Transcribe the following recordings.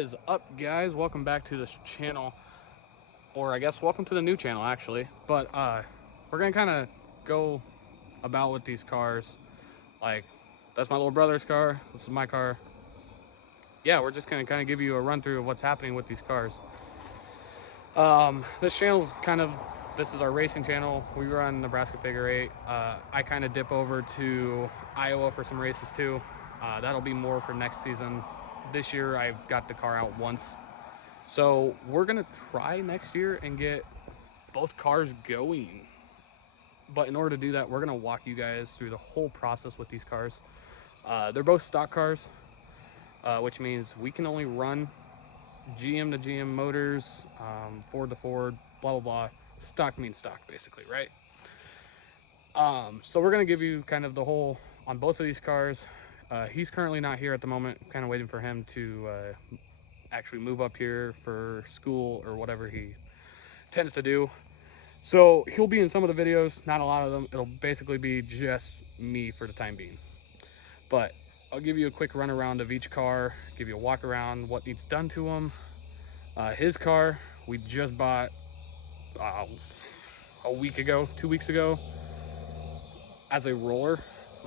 is up, guys? Welcome back to this channel, or I guess welcome to the new channel actually. But we're gonna kind of go about with these cars. Like, that's my little brother's car, this is my car. Yeah, we're just gonna kind of give you a run through of what's happening with these cars. This channel's this is our racing channel. We run Nebraska figure 8. I kind of dip over to Iowa for some races too. That'll be more for next season. This year I've got the car out once, so we're gonna try next year and get both cars going. But in order to do that, we're gonna walk you guys through the whole process with these cars. They're both stock cars, which means we can only run GM to GM motors, Ford to Ford, blah blah blah. Stock means stock, basically, right? So we're gonna give you kind of the whole on both of these cars. He's currently not here at the moment. I'm kind of waiting for him to actually move up here for school or whatever he tends to do. So he'll be in some of the videos, not a lot of them. It'll basically be just me for the time being. But I'll give you a quick run around of each car, give you a walk around, what needs done to him. His car, we just bought a week ago, 2 weeks ago, as a roller.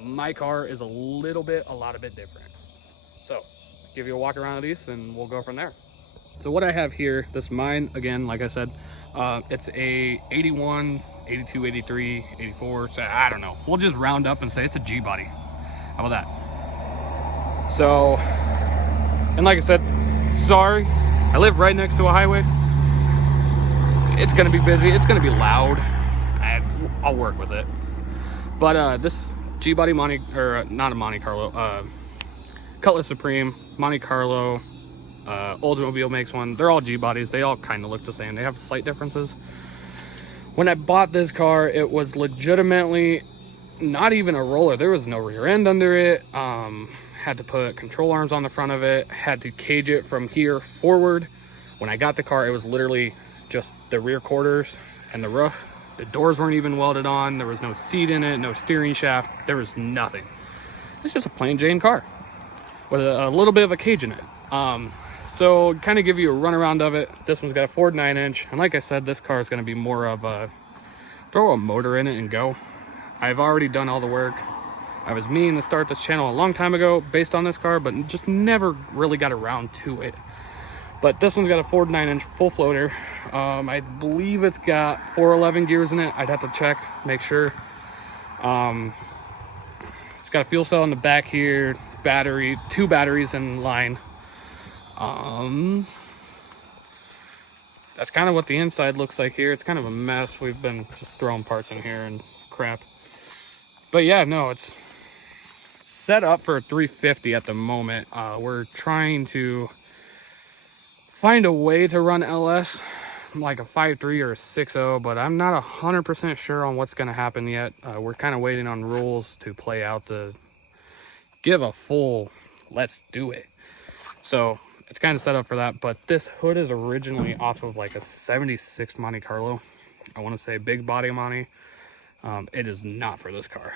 My car is a lot bit different. So give you a walk around of these and we'll go from there. So what I have here, this is mine again, like I said, it's a 81, 82, 83, 84, so I don't know. We'll just round up and say it's a G body. How about that? So, and like I said, sorry, I live right next to a highway. It's gonna be busy, it's gonna be loud. I'll work with it. But this G-body not a Monte Carlo, Cutlass Supreme, Monte Carlo, Oldsmobile makes one. They're all G-bodies. They all kind of look the same. They have slight differences. When I bought this car, it was legitimately not even a roller. There was no rear end under it. Had to put control arms on the front of it. Had to cage it from here forward. When I got the car, it was literally just the rear quarters and the roof. The doors weren't even welded on. There was no seat in it, no steering shaft. There was nothing. It's just a plain Jane car with a little bit of a cage in it. So kind of give you a run around of it. This one's got a Ford 9-inch. And like I said, this car is going to be more of a throw a motor in it and go. I've already done all the work. I was meaning to start this channel a long time ago based on this car, but just never really got around to it. But this one's got a Ford 9-inch full floater. I believe it's got 411 gears in it. I'd have to check, make sure. It's got a fuel cell in the back here, battery, 2 batteries in line. That's kind of what the inside looks like here. It's kind of a mess. We've been just throwing parts in here and crap. But yeah, no, it's set up for a 350 at the moment. We're trying to find a way to run LS like a 5.3 or a 6.0, but I'm not 100% sure on what's going to happen yet. We're kind of waiting on rules to play out to give a full let's do it. So it's kind of set up for that. But this hood is originally off of like a 76 Monte Carlo. I want to say big body Monte. It is not for this car.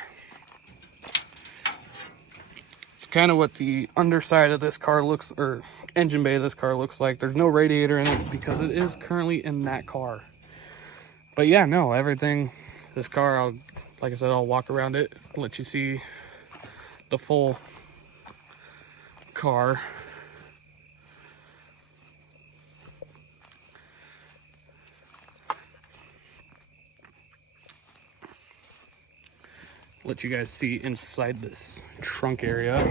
It's kind of what the underside of this car looks, or engine bay of this car looks like. There's no radiator in it because it is currently in that car. But yeah, no, everything, this car, like I said, I'll walk around it, let you see the full car. Let you guys see inside this trunk area.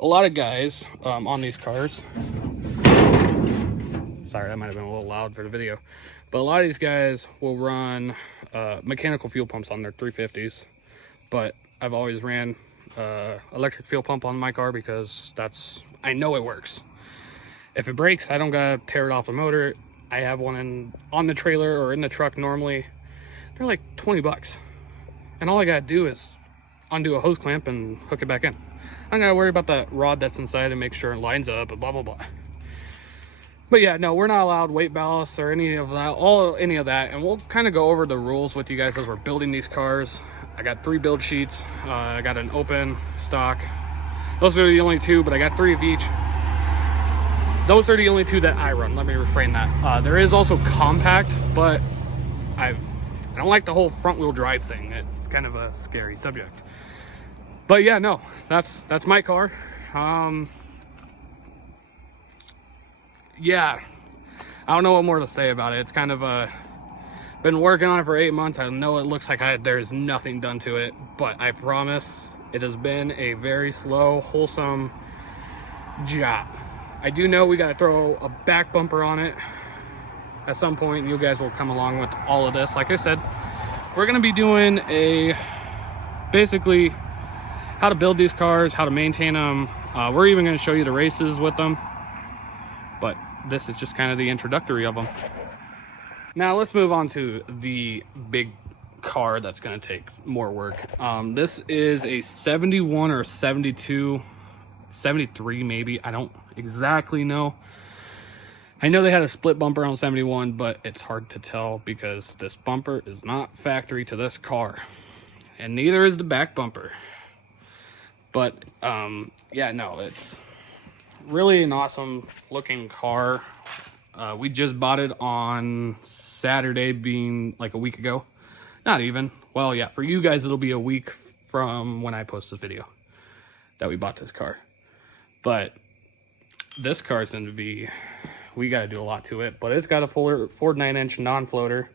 A lot of guys on these cars, sorry, that might have been a little loud for the video, but a lot of these guys will run mechanical fuel pumps on their 350s, but I've always ran electric fuel pump on my car because I know it works. If it breaks, I don't gotta tear it off the motor. I have one on the trailer or in the truck normally. They're like 20 bucks. And all I gotta do is undo a hose clamp and hook it back in. I don't gotta worry about that rod that's inside and make sure it lines up and blah, blah, blah. But yeah, no, we're not allowed weight ballast or any of that. And we'll kind of go over the rules with you guys as we're building these cars. I got 3 build sheets. I got an open, stock, Those are the only two, but I got 3 of each. Those are the only 2 that I run. Let me refrain that. There is also compact, but I don't like the whole front wheel drive thing. It's kind of a scary subject. But yeah, no, that's my car. Yeah, I don't know what more to say about it. It's kind of been working on it for 8 months. I know it looks like there's nothing done to it, but I promise it has been a very slow, wholesome job. I do know we got to throw a back bumper on it at some point, and you guys will come along with all of this. Like I said, we're going to be doing basically how to build these cars, how to maintain them. We're even going to show you the races with them, but this is just kind of the introductory of them. Now let's move on to the big car that's going to take more work. This is a 71 or 72, 73 maybe, I don't exactly know. I know they had a split bumper on 71, but it's hard to tell because this bumper is not factory to this car, and neither is the back bumper. But yeah, no, it's really an awesome looking car. We just bought it on Saturday, being like a week ago. Not even. Well, yeah, for you guys, it'll be a week from when I post this video that we bought this car. But this car is going to be, we got to do a lot to it, but it's got a Ford 9-inch non-floater.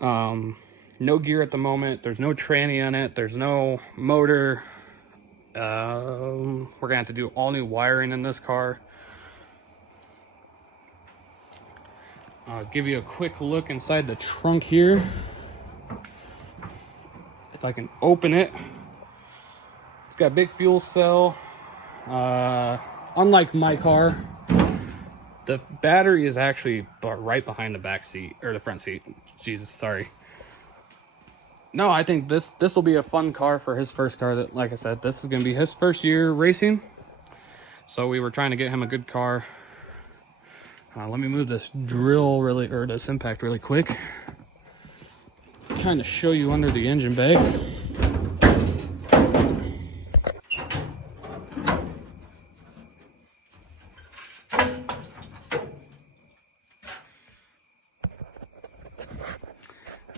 No gear at the moment. There's no tranny on it. There's no motor. We're going to have to do all new wiring in this car. I'll give you a quick look inside the trunk here. If I can open it. It's got a big fuel cell. Unlike my car, the battery is actually right behind the back seat, or the front seat. Jesus, sorry. No, I think this will be a fun car for his first car. That, like I said, this is going to be his first year racing. So we were trying to get him a good car. Let me move this this impact really quick. Kind of show you under the engine bay.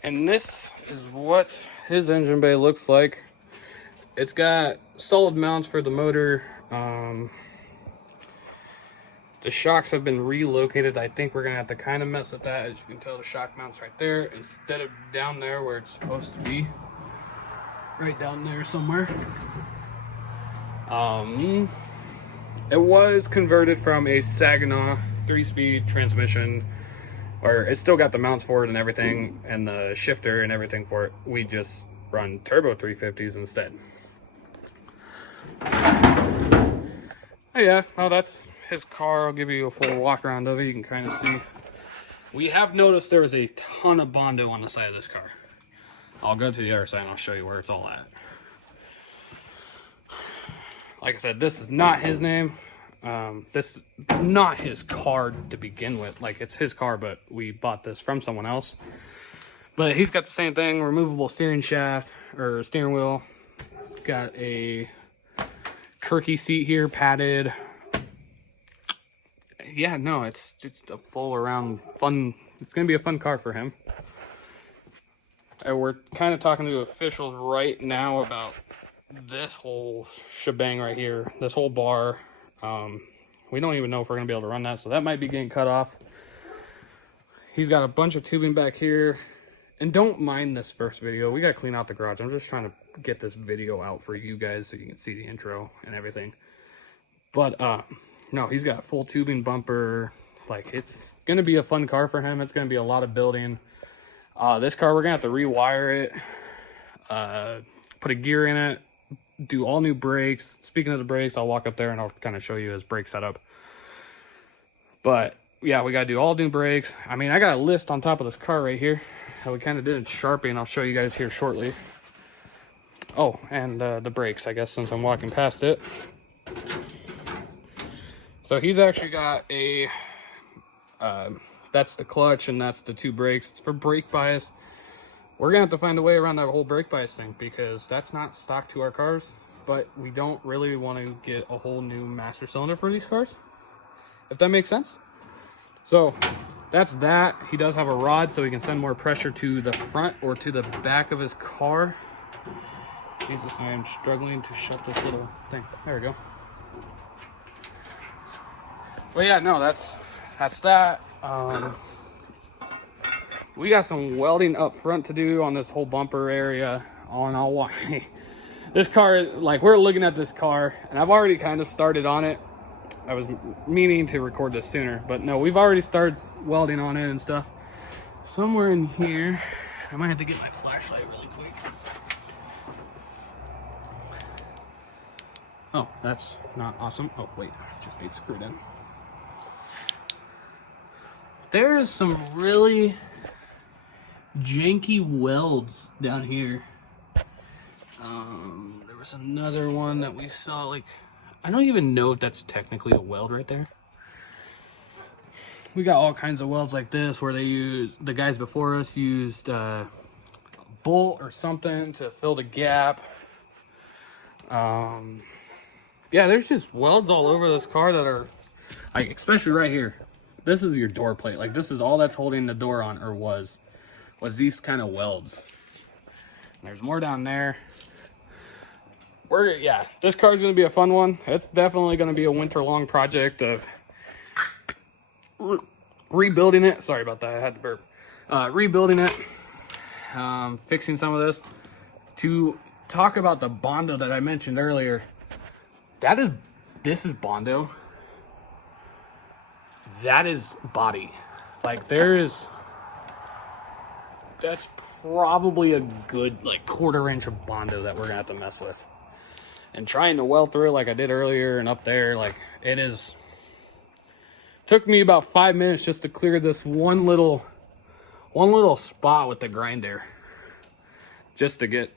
And this is what his engine bay looks like. It's got solid mounts for the motor. The shocks have been relocated. I think we're gonna have to kind of mess with that. As you can tell, the shock mounts right there instead of down there where it's supposed to be. Right down there somewhere. It was converted from a Saginaw 3-speed transmission, or it's still got the mounts for it and everything, and the shifter and everything for it. We just run turbo 350s instead. Oh yeah, well, that's his car. I'll give you a full walk around of it. You can kind of see. We have noticed there is a ton of Bondo on the side of this car. I'll go to the other side and I'll show you where it's all at. Like I said, this is not his name. This is not his car to begin with. Like, it's his car, but we bought this from someone else. But he's got the same thing, removable steering shaft, or steering wheel. Got a Kirky seat here, padded. Yeah, no, it's just a full around fun. It's going to be a fun car for him. And we're kind of talking to officials right now about this whole shebang right here, this whole bar. We don't even know if we're going to be able to run that, so that might be getting cut off. He's got a bunch of tubing back here. And don't mind this first video. We got to clean out the garage. I'm just trying to get this video out for you guys so you can see the intro and everything. But, no, he's got a full tubing bumper. Like, it's going to be a fun car for him. It's going to be a lot of building. This car, we're going to have to rewire it, put a gear in it, do all new brakes. Speaking of the brakes, I'll walk up there and I'll kind of show you his brake setup. But, yeah, we got to do all new brakes. I mean, I got a list on top of this car right here. How we kind of did in Sharpie, and I'll show you guys here shortly. Oh, and the brakes, I guess, since I'm walking past it. So he's actually got a, that's the clutch and that's the 2 brakes. It's for brake bias. We're gonna have to find a way around that whole brake bias thing because that's not stock to our cars. but we don't really want to get a whole new master cylinder for these cars, if that makes sense. So that's that. He does have a rod, so he can send more pressure to the front or to the back of his car. Jesus, I am struggling to shut this little thing. There we go. Well, yeah, no, that's that. We got some welding up front to do on this whole bumper area. On all this car, like, we're looking at this car, and I've already kind of started on it. I was meaning to record this sooner, but no, we've already started welding on it and stuff. Somewhere in here, I might have to get my flashlight really quick. Oh, that's not awesome. Oh, wait, I just need screwed in. There's some really janky welds down here. There was another one that we saw, like, I don't even know if that's technically a weld right there. We got all kinds of welds like this where the guys before us used a bolt or something to fill the gap. Yeah, there's just welds all over this car that are, like, especially right here. This is your door plate. Like, this is all that's holding the door on, or was these kind of welds. And there's more down there. Yeah, this car is going to be a fun one. It's definitely going to be a winter-long project of rebuilding it. Sorry about that, I had to burp. Rebuilding it, fixing some of this. To talk about the Bondo that I mentioned earlier, this is Bondo. That is body. Like, that's probably a good, like, 1/4 inch of Bondo that we're gonna have to mess with. And trying to weld through it like I did earlier and up there, like, took me about 5 minutes just to clear this one little spot with the grinder, just to get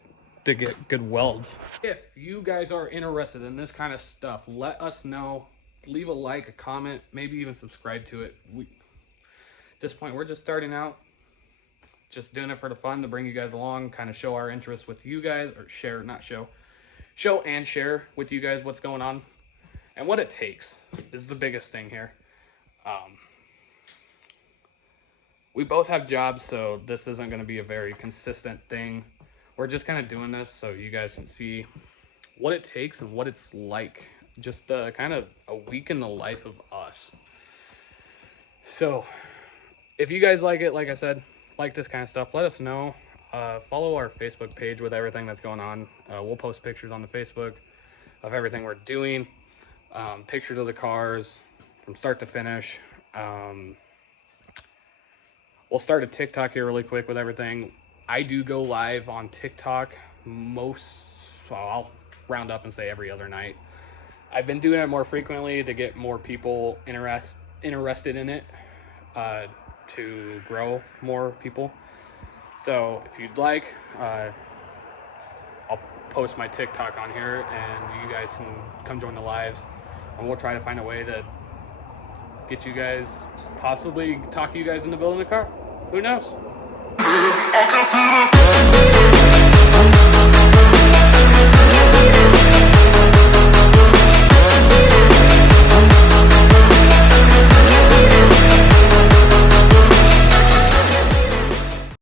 good welds. If you guys are interested in this kind of stuff, let us know. Leave a like, a comment, maybe even subscribe to it. At this point, we're just starting out, just doing it for the fun, to bring you guys along, kind of show our interest with you guys, or show and share with you guys what's going on and what it takes is the biggest thing here. We both have jobs, so this isn't going to be a very consistent thing. We're just kind of doing this so you guys can see what it takes and what it's like. Just kind of a week in the life of us. So if you guys like it, like I said, like this kind of stuff, let us know. Follow our Facebook page with everything that's going on. We'll post pictures on the Facebook of everything we're doing, pictures of the cars from start to finish. We'll start a TikTok here really quick with everything. I do go live on TikTok I'll round up and say every other night. I've been doing it more frequently to get more people interested in it, to grow more people. So if you'd like, I'll post my TikTok on here and you guys can come join the lives, and we'll try to find a way to get you guys, possibly talk you guys into building a car. Who knows?